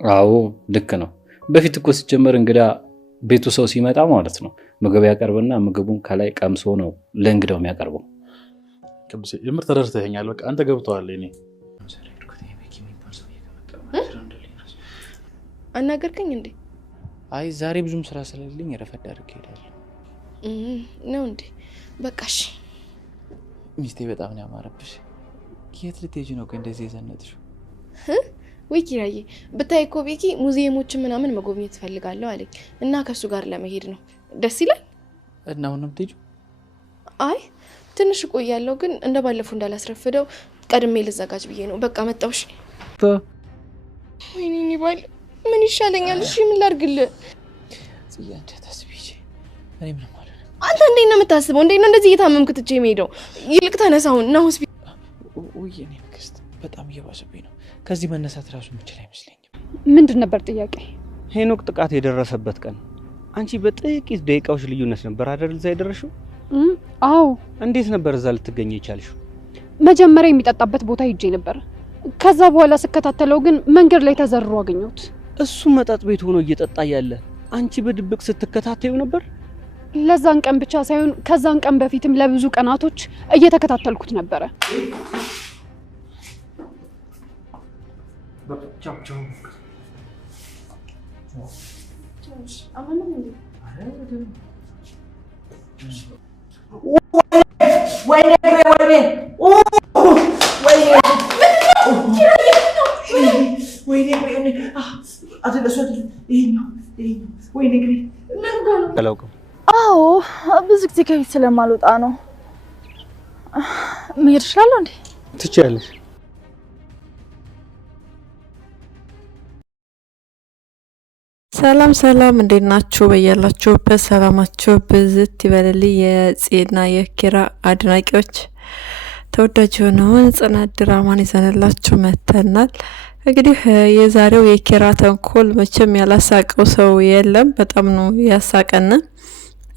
አዎ ልክ ነው። በፊት እኮ ሲጀመር እንግዳ ቤቱ ሰው ሲመጣ ማለት ነው ምግብ ያቀርብና ምግቡን ከላይ ቀምሶ ነው ለእንግዳው የሚያቀርበው። ቅዱሴ የምር ተደርተኸኛል። በቃ አንተ ገብተዋል። እኔ አናገርከኝ እንዴ? አይ ዛሬ ብዙም ስራ ስለሌለኝ ረፈድ አድርጌ እሄዳለሁ ነው እንዴ? በቃ እሺ። ሚስቴ በጣም ነው ያማረብሽ። የት ልትሄጂ ነው እንደዚህ የዘነጥሽው? ወይ ኪራዬ ብታይ እኮ ቤኪ ሙዚየሞችን ምናምን መጎብኘት ፈልጋለሁ አለኝ እና ከሱ ጋር ለመሄድ ነው። ደስ ይላል። እና አሁን ነው የምትሄጂው? አይ ትንሽ ቆያለሁ፣ ግን እንደባለፈው እንዳላስረፍደው ቀድሜ ልዘጋጅ ብዬ ነው። በቃ መጣውሽ። ወይኔ ባል ምን ይሻለኛል? እሺ ምን ላድርግልህ? ጽያንተ ተስቢጂ እኔ ምን ማለት ነው? አንተ እንዴት ነው የምታስበው? እንዴት ነው እንደዚህ እየታመምክ ትቼ የምሄደው? ይልቅ ተነሳውን ነው ሆስፒታል። ውይ እኔ ንግስት በጣም እየባሰብኝ ነው። ከዚህ መነሳት ራሱ የምችል አይመስለኝም። ምንድን ነበር ጥያቄ? ሄኖክ ጥቃት የደረሰበት ቀን አንቺ በጥቂት ደቂቃዎች ልዩነት ነበር አይደል እዛ የደረሽው? አዎ። እንዴት ነበር እዛ ልትገኝ የቻልሽው? መጀመሪያ የሚጠጣበት ቦታ ሄጄ ነበር። ከዛ በኋላ ስከታተለው ግን መንገድ ላይ ተዘርሮ አገኘሁት። እሱ መጠጥ ቤት ሆኖ እየጠጣ ያለ አንቺ በድብቅ ስትከታተዩ ነበር? ለዛን ቀን ብቻ ሳይሆን ከዛን ቀን በፊትም ለብዙ ቀናቶች እየተከታተልኩት ነበረ። አዎ ብዙ ጊዜ ከቤት ስለማልወጣ ነው። መሄድ እችላለሁ እንዴ? ትችያለሽ። ሰላም ሰላም፣ እንዴት ናችሁ? በያላችሁበት ሰላማችሁ ብዝት ይበልልኝ። የጽና የኪራ አድናቂዎች ተወዳጅ የሆነውን ጽናት ድራማን ይዘንላችሁ መተናል። እንግዲህ የዛሬው የኪራ ተንኮል መቼም ያላሳቀው ሰው የለም። በጣም ነው ያሳቀነ።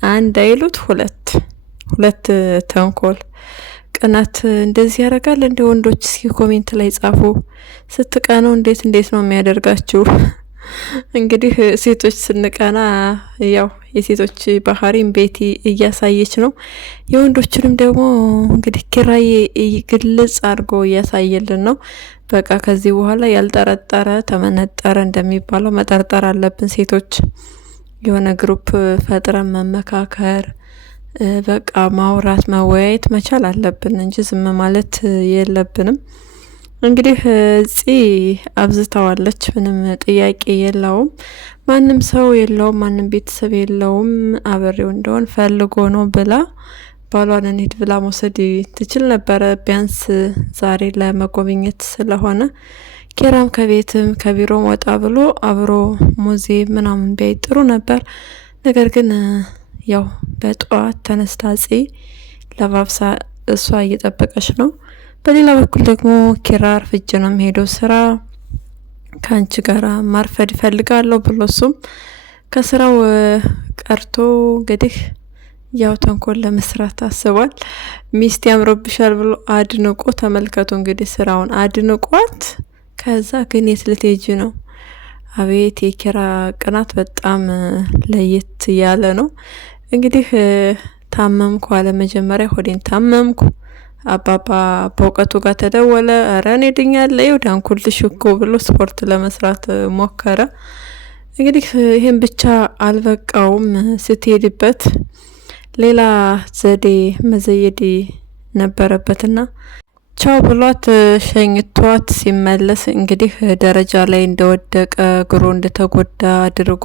አንድ አይሉት ሁለት ተንኮል ቅናት እንደዚህ ያደርጋል እንደ ወንዶች። እስኪ ኮሜንት ላይ ጻፉ። ስትቀነው እንዴት ነው የሚያደርጋችሁ? እንግዲህ ሴቶች ስንቀና ያው የሴቶች ባህሪም ቤቲ እያሳየች ነው። የወንዶችንም ደግሞ እንግዲህ ኪራዬ ግልጽ አድርጎ እያሳየልን ነው። በቃ ከዚህ በኋላ ያልጠረጠረ ተመነጠረ እንደሚባለው መጠርጠር አለብን ሴቶች። የሆነ ግሩፕ ፈጥረን መመካከር፣ በቃ ማውራት መወያየት መቻል አለብን እንጂ ዝም ማለት የለብንም። እንግዲህ ጺ አብዝታዋለች፣ ምንም ጥያቄ የለውም። ማንም ሰው የለውም፣ ማንም ቤተሰብ የለውም። አበሬው እንደሆን ፈልጎ ነው ብላ ባሏን እንሂድ ብላ መውሰድ ትችል ነበረ፣ ቢያንስ ዛሬ ለመጎብኘት ስለሆነ። ኪራም ከቤትም ከቢሮም ወጣ ብሎ አብሮ ሙዚየም ምናምን ቢያይ ጥሩ ነበር። ነገር ግን ያው በጠዋት ተነስታ ጺ ለባብሳ እሷ እየጠበቀች ነው። በሌላ በኩል ደግሞ ኪራ አርፍጄ ነው የሚሄደው ስራ፣ ከአንቺ ጋር ማርፈድ ይፈልጋለሁ ብሎ እሱም ከስራው ቀርቶ እንግዲህ ያው ተንኮል ለመስራት አስቧል። ሚስት ያምሮብሻል ብሎ አድንቆ ተመልከቱ እንግዲህ ስራውን አድንቋት። ከዛ ግን የት ልትሄጂ ነው? አቤት የኪራ ቅናት በጣም ለየት ያለ ነው። እንግዲህ ታመምኩ አለ መጀመሪያ፣ ሆዴን ታመምኩ። አባባ በእውቀቱ ጋር ተደወለ። ኧረ እኔ ድኛለሁ ዳንኩልሽ እኮ ብሎ ስፖርት ለመስራት ሞከረ። እንግዲህ ይሄን ብቻ አልበቃውም። ስትሄድበት ሌላ ዘዴ መዘየድ ነበረበትና ቻው ብሏት ሸኝቷት ሲመለስ እንግዲህ ደረጃ ላይ እንደወደቀ እግሩ እንደተጎዳ አድርጎ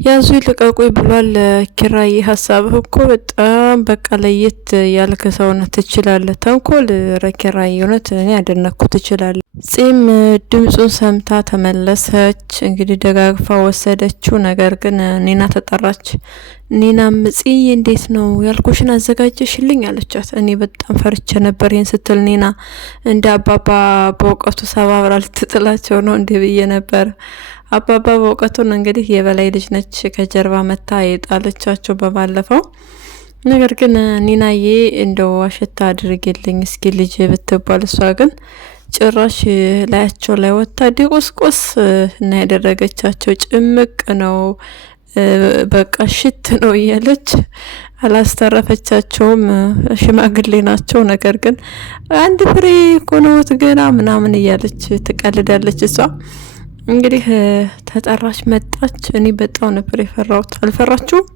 ያዙ ይልቀቁኝ ብሏል። ኪራዬ ሀሳብህ እኮ በጣም በቃ ለየት ያልክ ሰውነት ትችላለህ። ተንኮል ኪራዬ እውነት እኔ ያደነኩ ትችላለህ። ጺም ድምጹን ሰምታ ተመለሰች። እንግዲህ ደጋግፋ ወሰደችው። ነገር ግን ኒና ተጠራች። ኒናም ጺ እንዴት ነው ያልኩሽን አዘጋጀሽልኝ አለቻት። እኔ በጣም ፈርቼ ነበር ይሄን ስትል ኒና እንደ አባባ በእውቀቱ ሰባብራ ልትጥላቸው ነው እንዴ ብዬ ነበር። አባባ በእውቀቱን እንግዲህ የበላይ ልጅ ነች፣ ከጀርባ መታ የጣለቻቸው በባለፈው። ነገር ግን ኒናዬ እንደው አሽታ አድርግልኝ እስኪ ልጅ ብትባል እሷ ግን ጭራሽ ላያቸው ላይ ወጣ ዲቁስቁስ እና ያደረገቻቸው ጭምቅ ነው በቃ ሽት ነው እያለች አላስተረፈቻቸውም። ሽማግሌ ናቸው። ነገር ግን አንድ ፍሬ ኮኖት ገና ምናምን እያለች ትቀልዳለች። እሷ እንግዲህ ተጠራች መጣች። እኔ በጣም ነበር የፈራሁት። አልፈራችሁም?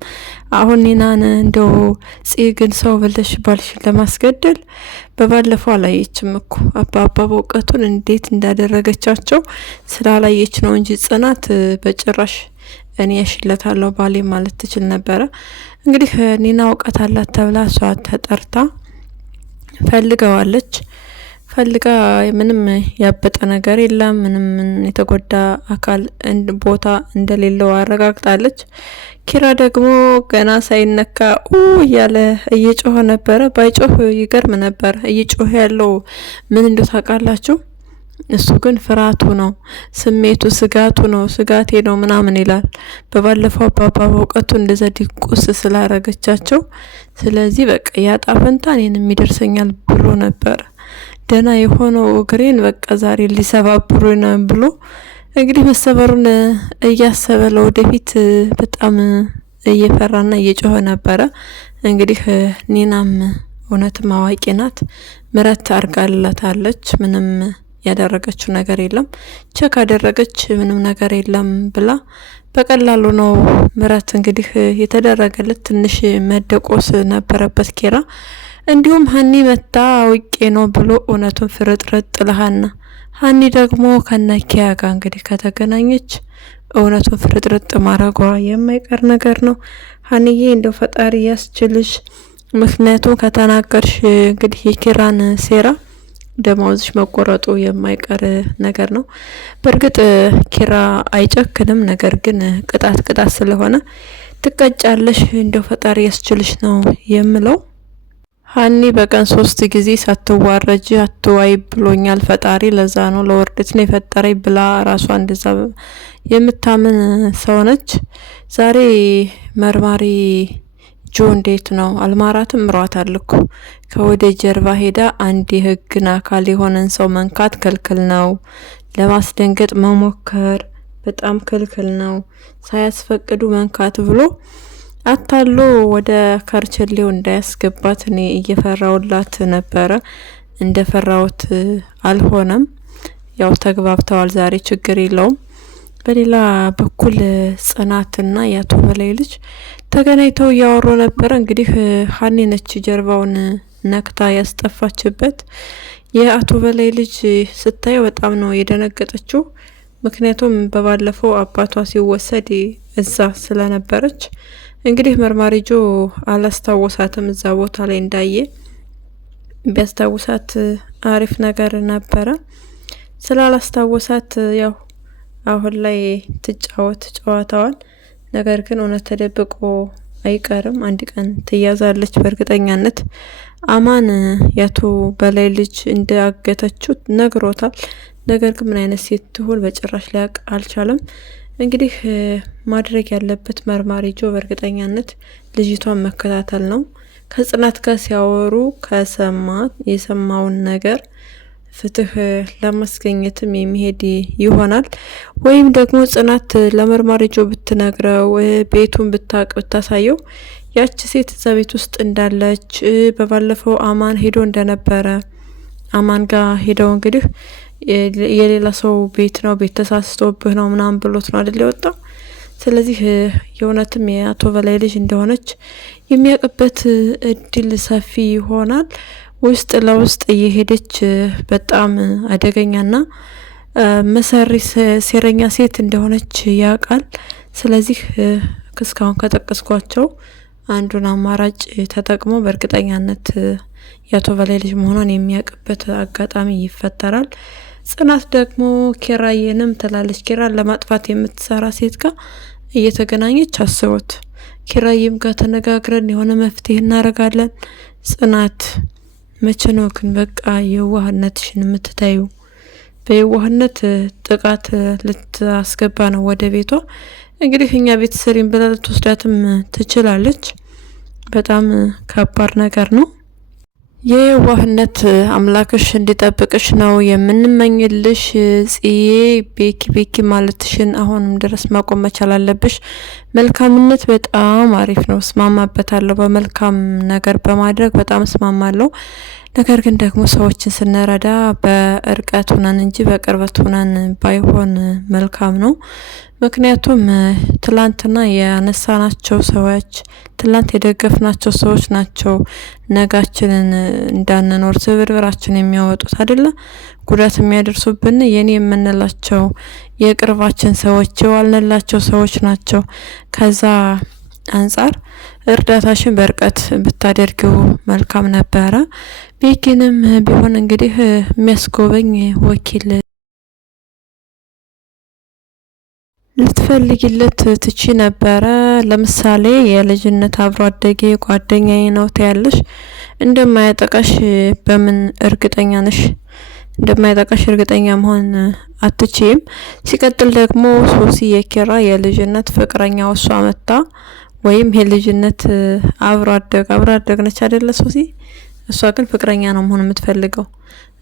አሁን ኒናን እንደው ግን ሰው ብለሽ ባልሽን ለማስገደል በባለፈው አላየችም እኮ አባባ በእውቀቱን እንዴት እንዳደረገቻቸው ስላላየች ነው እንጂ ጽናት በጭራሽ እኔ ያሽለታለሁ ባሌ ማለት ትችል ነበረ። እንግዲህ ኒና እውቀት አላት ተብላ እሷ ተጠርታ ፈልገዋለች። ፈልጋ ምንም ያበጠ ነገር የለም፣ ምንም የተጎዳ አካል ቦታ እንደሌለው አረጋግጣለች። ኪራ ደግሞ ገና ሳይነካ እያለ እየጮኸ ነበረ። ባይጮህ ይገርም ነበር። እየጮኸ ያለው ምን እንደው ታውቃላችሁ? እሱ ግን ፍርሃቱ ነው፣ ስሜቱ ስጋቱ ነው፣ ስጋቴ ነው ምናምን ይላል። በባለፈው አባባ በእውቀቱ እንደዛ ዲቁስ ስላረገቻቸው ስለዚህ በቃ ያጣፈንታ እኔንም ይደርሰኛል ብሎ ነበር። ደና የሆነው እግሬን በቃ ዛሬ ሊሰባብሩ ነው ብሎ እንግዲህ መሰበሩን እያሰበ ለወደፊት በጣም እየፈራና እየጮኸ ነበረ። እንግዲህ ኒናም እውነትም አዋቂ ናት። ምረት አርጋላታለች። ምንም ያደረገችው ነገር የለም። ቸክ አደረገች ምንም ነገር የለም ብላ በቀላሉ ነው ምረት እንግዲህ የተደረገለት። ትንሽ መደቆስ ነበረበት ኪራ። እንዲሁም ሀኒ መታ አውቄ ነው ብሎ እውነቱን ፍርጥርጥ ለሃና። ሀኒ ደግሞ ከነኪያ ጋር እንግዲህ ከተገናኘች እውነቱን ፍርጥርጥ ማረጓ የማይቀር ነገር ነው። ሀኒዬ እንደው ፈጣሪ ያስችልሽ። ምክንያቱም ከተናገርሽ እንግዲህ የኪራን ሴራ ደሞዝሽ መቆረጡ የማይቀር ነገር ነው። በእርግጥ ኪራ አይጨክንም፣ ነገር ግን ቅጣት ስለሆነ ትቀጫለሽ። እንደው ፈጣሪ ያስችልሽ ነው የምለው። ሀኒ በቀን 3 ጊዜ ሳትዋረጅ አትዋይ ብሎኛል ፈጣሪ፣ ለዛ ነው ለወርደት ነው የፈጠረኝ ብላ ራሷ እንደዛ የምታምን ሰው ነች። ዛሬ መርማሪ ጆ እንዴት ነው አልማራትም? ምሯታል እኮ ከወደ ጀርባ ሄዳ አንድ የህግን አካል የሆነን ሰው መንካት ክልክል ነው፣ ለማስደንገጥ መሞከር በጣም ክልክል ነው፣ ሳያስፈቅዱ መንካት ብሎ አታሎ ወደ ከርቸሌው እንዳያስገባት እኔ እየፈራውላት ነበረ። እንደፈራውት አልሆነም። ያው ተግባብተዋል ዛሬ ችግር የለውም። በሌላ በኩል ጽናትና የአቶ በላይ ልጅ ተገናኝተው እያወሩ ነበረ። እንግዲህ ሀኒ ነች ጀርባውን ነክታ ያስጠፋችበት። የአቶ በላይ ልጅ ስታይ በጣም ነው የደነገጠችው። ምክንያቱም በባለፈው አባቷ ሲወሰድ እዛ ስለነበረች እንግዲህ መርማሪ ጆ አላስታወሳትም። እዛ ቦታ ላይ እንዳየ ቢያስታውሳት አሪፍ ነገር ነበረ። ስላላስታወሳት ያው አሁን ላይ ትጫወት ጨዋታዋን። ነገር ግን እውነት ተደብቆ አይቀርም፣ አንድ ቀን ትያዛለች በእርግጠኛነት። አማን ያቶ በላይ ልጅ እንዳገተችው ነግሮታል። ነገር ግን ምን አይነት ሴት ትሆን በጭራሽ ሊያውቅ አልቻለም። እንግዲህ ማድረግ ያለበት መርማሪ ጆ በእርግጠኛነት ልጅቷን መከታተል ነው። ከጽናት ጋር ሲያወሩ የሰማውን ነገር ፍትህ ለማስገኘትም የሚሄድ ይሆናል። ወይም ደግሞ ጽናት ለመርማሪ ጆ ብትነግረው ቤቱን ብታሳየው ያቺ ሴት እዛ ቤት ውስጥ እንዳለች በባለፈው አማን ሄዶ እንደነበረ አማን ጋር ሄደው እንግዲህ የሌላ ሰው ቤት ነው ቤት ተሳስቶብህ ነው ምናምን ብሎት ነው አይደል የወጣው። ስለዚህ የእውነትም የአቶ በላይ ልጅ እንደሆነች የሚያውቅበት እድል ሰፊ ይሆናል። ውስጥ ለውስጥ እየሄደች በጣም አደገኛና መሰሪ ሴረኛ ሴት እንደሆነች ያውቃል። ስለዚህ እስካሁን ከጠቀስኳቸው አንዱን አማራጭ ተጠቅሞ በእርግጠኛነት የአቶ በላይ ልጅ መሆኗን የሚያውቅበት አጋጣሚ ይፈጠራል። ጽናት ደግሞ ኪራዬንም ትላለች። ኪራን ለማጥፋት የምትሰራ ሴት ጋር እየተገናኘች አስቦት ኪራዬም ጋር ተነጋግረን የሆነ መፍትሄ እናደርጋለን። ጽናት መቼ ነው ግን በቃ የዋህነትሽን የምትታዩ? በየዋህነት ጥቃት ልታስገባ ነው ወደ ቤቷ። እንግዲህ እኛ ቤት ስሪም ብላ ልትወስዳትም ትችላለች። በጣም ከባድ ነገር ነው። የዋህነት አምላክሽ እንዲጠብቅሽ ነው የምንመኝልሽ። ጽዬ ቤኪ ቤኪ ማለትሽን አሁንም ድረስ ማቆም መቻል አለብሽ። መልካምነት በጣም አሪፍ ነው፣ እስማማበታለሁ። በመልካም ነገር በማድረግ በጣም እስማማለሁ። ነገር ግን ደግሞ ሰዎችን ስንረዳ በርቀት ሆነን እንጂ በቅርበት ሆነን ባይሆን መልካም ነው። ምክንያቱም ትላንትና ያነሳናቸው ሰዎች ትላንት የደገፍናቸው ሰዎች ናቸው ነጋችንን እንዳንኖር ስብርብራችን የሚያወጡት አይደለ? ጉዳት የሚያደርሱብን የኔ የምንላቸው የቅርባችን ሰዎች የዋልንላቸው ሰዎች ናቸው። ከዛ አንጻር እርዳታሽን በርቀት ብታደርጊው መልካም ነበረ። ቤኪንም ቢሆን እንግዲህ የሚያስጎበኝ ወኪል ልትፈልጊለት ትቺ ነበረ። ለምሳሌ የልጅነት አብሮ አደጌ ጓደኛዬ ነው ትያለሽ። እንደማያጠቃሽ በምን እርግጠኛ ነሽ? እንደማያጠቃሽ እርግጠኛ መሆን አትችይም። ሲቀጥል ደግሞ ሶሲ የኪራ የልጅነት ፍቅረኛው እሷ መጣ ወይም የልጅነት አብሮ አደግ ነች አይደለ ሶሲ? እሷ ግን ፍቅረኛ ነው መሆን የምትፈልገው።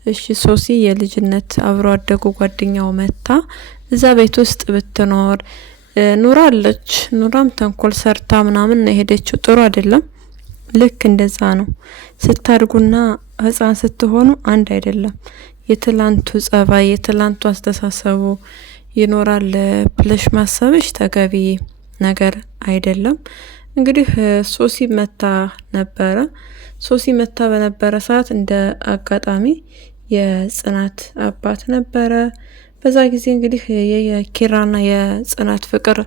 እሺ ሶሲ የልጅነት አብሮ አደጉ ጓደኛው መጣ እዛ ቤት ውስጥ ብትኖር ኑራለች። ኑራም ተንኮል ሰርታ ምናምን ሄደችው። ጥሩ አይደለም። ልክ እንደዛ ነው። ስታድጉና ህፃን ስትሆኑ አንድ አይደለም። የትላንቱ ጸባይ የትላንቱ አስተሳሰቡ ይኖራል ብለሽ ማሰብሽ ተገቢ ነገር አይደለም። እንግዲህ ሶሲ መታ ነበረ። ሶሲ መታ በነበረ ሰዓት እንደ አጋጣሚ የጽናት አባት ነበረ። በዛ ጊዜ እንግዲህ የኪራና የጽናት ፍቅር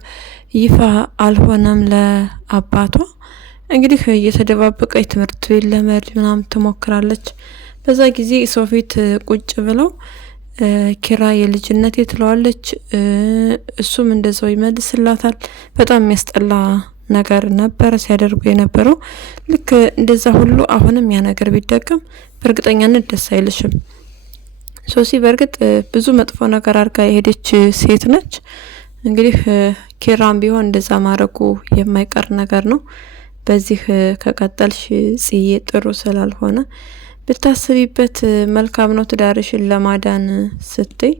ይፋ አልሆነም ለአባቷ። እንግዲህ እየተደባበቀች ትምህርት ቤት ለመሄድ ምናምን ትሞክራለች። በዛ ጊዜ ሰው ፊት ቁጭ ብለው ኪራ የልጅነት ትለዋለች፣ እሱም እንደዛው ይመልስላታል። በጣም የሚያስጠላ ነገር ነበረ ሲያደርጉ የነበረው። ልክ እንደዛ ሁሉ አሁንም ያ ነገር ቢደገም በእርግጠኛነት ደስ አይልሽም። ሶሲ በእርግጥ ብዙ መጥፎ ነገር አድርጋ የሄደች ሴት ነች። እንግዲህ ኪራም ቢሆን እንደዛ ማድረጉ የማይቀር ነገር ነው። በዚህ ከቀጠልሽ ጽዬ ጥሩ ስላልሆነ ብታስቢበት መልካም ነው። ትዳርሽን ለማዳን ስትይ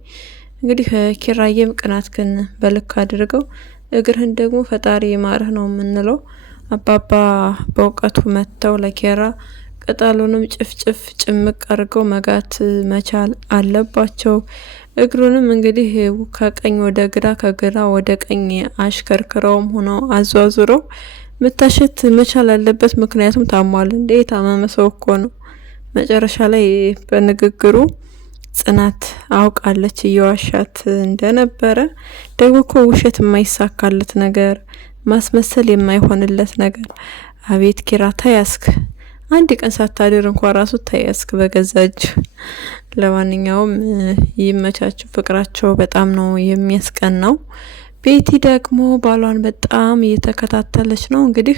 እንግዲህ ኪራዬም ቅናትክን በልክ አድርገው እግርህን ደግሞ ፈጣሪ ይማርህ ነው የምንለው። አባባ በእውቀቱ መጥተው ለኪራ ቅጠሉንም ጭፍጭፍ ጭምቅ አድርገው መጋት መቻል አለባቸው። እግሩንም እንግዲህ ከቀኝ ወደ ግራ ከግራ ወደ ቀኝ አሽከርክረውም ሆነው አዟዙረው መታሸት መቻል አለበት። ምክንያቱም ታሟል እንዴ? የታመመ ሰው እኮ ነው። መጨረሻ ላይ በንግግሩ ጽናት አውቃለች እየዋሻት እንደነበረ። ደግሞ እኮ ውሸት የማይሳካለት ነገር ማስመሰል የማይሆንለት ነገር። አቤት ኪራ ተያዝክ። አንድ ቀን ሳታድር እንኳን ራሱ ተያዝክ በገዛ እጅ። ለማንኛውም ይመቻችሁ። ፍቅራቸው በጣም ነው የሚያስቀናው። ቤቲ ደግሞ ባሏን በጣም እየተከታተለች ነው። እንግዲህ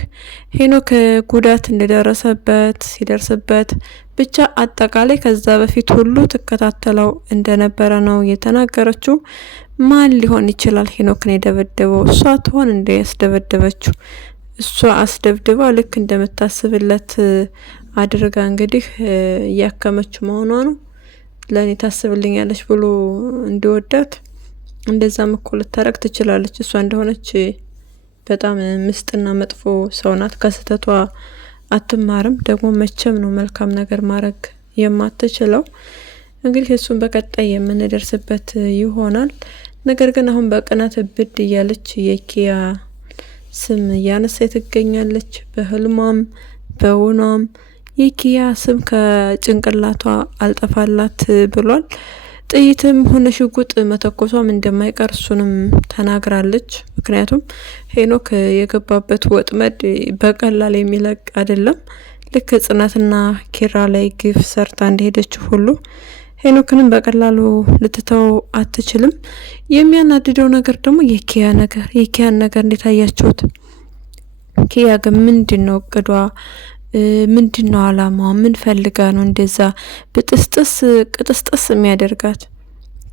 ሄኖክ ጉዳት እንደደረሰበት ሲደርስበት ብቻ አጠቃላይ ከዛ በፊት ሁሉ ትከታተለው እንደነበረ ነው የተናገረችው። ማን ሊሆን ይችላል ሄኖክን የደበደበው? እሷ ትሆን እንደ ያስደበደበችው? እሷ አስደብድባ ልክ እንደምታስብለት አድርጋ እንግዲህ እያከመችው መሆኗ ነው። ለእኔ ታስብልኛለች ብሎ እንዲወዳት እንደዛም እኮ ልታረግ ትችላለች። እሷ እንደሆነች በጣም ምስጥና መጥፎ ሰው ናት። ከስተቷ አትማርም። ደግሞ መቼም ነው መልካም ነገር ማድረግ የማትችለው። እንግዲህ እሱን በቀጣይ የምንደርስበት ይሆናል። ነገር ግን አሁን በቅናት ብድ እያለች የኪያ ስም እያነሳ ትገኛለች። በህልሟም በውኗም የኪያ ስም ከጭንቅላቷ አልጠፋላት ብሏል። ጥይትም ሆነ ሽጉጥ መተኮሷም እንደማይቀር እሱንም ተናግራለች። ምክንያቱም ሄኖክ የገባበት ወጥመድ በቀላል የሚለቅ አይደለም። ልክ ጽናትና ኪራ ላይ ግፍ ሰርታ እንደሄደችው ሁሉ ሄኖክንም በቀላሉ ልትተው አትችልም። የሚያናድደው ነገር ደግሞ የኪያን ነገር እንዴት አያችሁት? ኪያ ግን ምንድነው እቅዷ? ምንድነው አላማዋ? ምን ፈልጋ ነው እንደዛ ቅጥስጥስ የሚያደርጋት?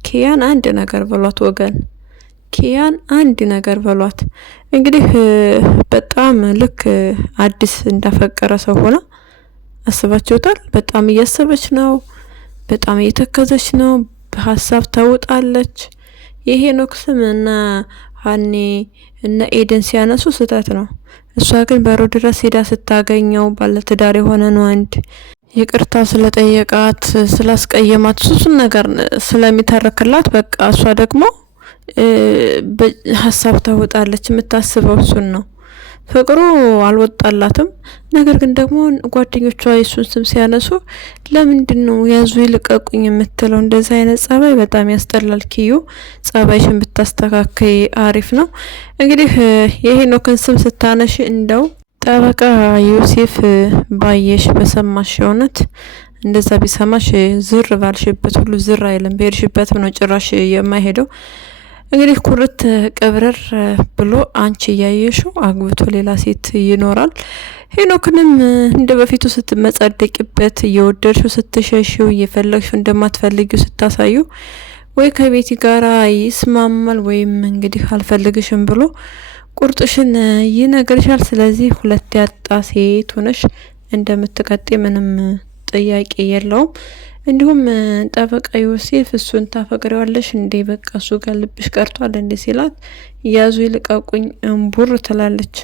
ኪያን አንድ ነገር በሏት ወገን፣ ኪያን አንድ ነገር በሏት። እንግዲህ በጣም ልክ አዲስ እንዳፈቀረ ሰው ሆና አስባችሁታል? በጣም እያሰበች ነው፣ በጣም እየተከዘች ነው፣ በሀሳብ ተውጣለች። የሄኖክ ስም እና ሀኒ እና ኤደን ሲያነሱ ስህተት ነው። እሷ ግን በሩ ድረስ ሄዳ ስታገኘው ባለትዳር የሆነን ወንድ ይቅርታ ስለጠየቃት ስላስቀየማት ሱሱን ነገር ስለሚተረክላት በቃ እሷ ደግሞ ሀሳብ ተውጣለች። የምታስበው እሱን ነው። ፍቅሩ አልወጣላትም። ነገር ግን ደግሞ ጓደኞቿ የሱን ስም ሲያነሱ ለምንድን ነው ያዙ ይልቀቁኝ የምትለው? እንደዚህ አይነት ጸባይ በጣም ያስጠላል። ኪዩ ጸባይሽን ብታስተካከይ አሪፍ ነው። እንግዲህ የሄኖክን ስም ስታነሽ እንደው ጠበቃ ዮሴፍ ባየሽ በሰማሽ እውነት እንደዛ ቢሰማሽ ዝር ባልሽበት ሁሉ ዝር አይልም። በሄድሽበት ነው ጭራሽ የማይሄደው። እንግዲህ ኩርት ቀብረር ብሎ አንቺ ያየሽው አግብቶ ሌላ ሴት ይኖራል። ሄኖክንም እንደ በፊቱ ስትመጻደቂበት እየወደድሽው ስትሸሽው እየፈለግሽው እንደማትፈልጊው ስታሳዩ ወይ ከቤቲ ጋራ ይስማማል ወይም እንግዲህ አልፈልግሽም ብሎ ቁርጥሽን ይነግርሻል። ስለዚህ ሁለት ያጣ ሴት ሆነሽ እንደምትቀጤ ምንም ጥያቄ የለውም። እንዲሁም ጠበቃ ዮሴፍ እሱን ታፈቅሪዋለሽ እንዴ? በቃ እሱ ጋር ልብሽ ቀርቷል እንዴ ሲላት ያዙ ይልቀቁኝ እምቡር ትላለች።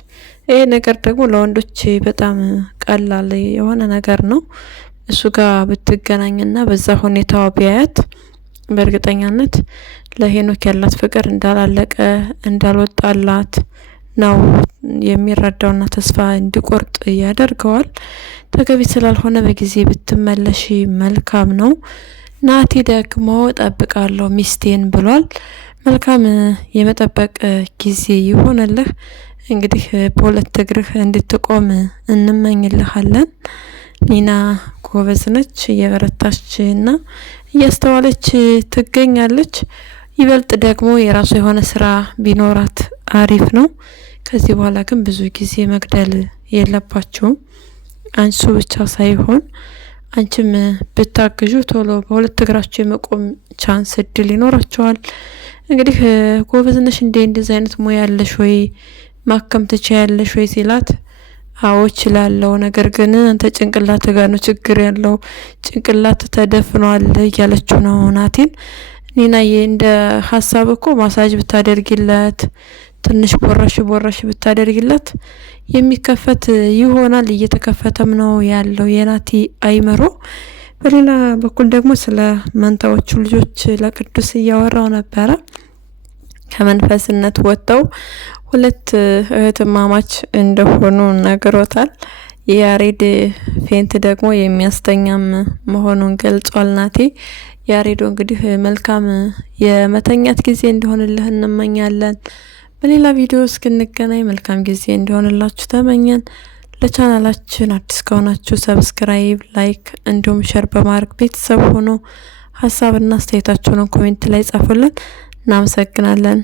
ይሄ ነገር ደግሞ ለወንዶች በጣም ቀላል የሆነ ነገር ነው። እሱ ጋር ብትገናኝና በዛ ሁኔታው ቢያያት በእርግጠኛነት ለሄኖክ ያላት ፍቅር እንዳላለቀ እንዳልወጣላት ነው የሚረዳውና ተስፋ እንዲቆርጥ ያደርገዋል። ተገቢ ስላልሆነ በጊዜ ብትመለሽ መልካም ነው። ናቲ ደግሞ ጠብቃለሁ ሚስቴን ብሏል። መልካም የመጠበቅ ጊዜ ይሆንልህ። እንግዲህ በሁለት እግርህ እንድትቆም እንመኝልሃለን። ኒና ጎበዝ ነች፣ እየበረታችና እያስተዋለች ትገኛለች። ይበልጥ ደግሞ የራሱ የሆነ ስራ ቢኖራት አሪፍ ነው። ከዚህ በኋላ ግን ብዙ ጊዜ መግደል የለባቸውም። አንሱ ብቻ ሳይሆን አንቺም ብታግዡ ቶሎ በሁለት እግራቸው የመቆም ቻንስ እድል ይኖራቸዋል። እንግዲህ ጎበዝነሽ እንዴ እንደዚህ አይነት ሙያ ያለሽ ወይ ማከም ትችያለሽ ወይ ሲላት አዎ እችላለሁ፣ ነገር ግን አንተ ጭንቅላት ጋር ነው ችግር ያለው፣ ጭንቅላት ተደፍኗል እያለችው ነው ናቲን። ኒናዬ እንደ ሀሳብ እኮ ማሳጅ ብታደርጊለት ትንሽ ቦራሽ ብታደርጊለት የሚከፈት ይሆናል። እየተከፈተም ነው ያለው የናቲ አይምሮ። በሌላ በኩል ደግሞ ስለ መንታዎቹ ልጆች ለቅዱስ እያወራው ነበረ። ከመንፈስነት ወጥተው ሁለት እህትማማች እንደሆኑ ነግሮታል። የያሬድ ፌንት ደግሞ የሚያስተኛም መሆኑን ገልጿል ናቲ። ያሬዶ እንግዲህ መልካም የመተኛት ጊዜ እንደሆነልህ እንመኛለን። በሌላ ቪዲዮ እስክንገናኝ መልካም ጊዜ እንደሆነላችሁ ተመኘን። ለቻናላችን አዲስ ከሆናችሁ ሰብስክራይብ፣ ላይክ እንዲሁም ሼር በማድረግ ቤተሰብ ሆኖ ሀሳብና አስተያየታችሁን ኮሜንት ላይ ጻፉልን። እናመሰግናለን።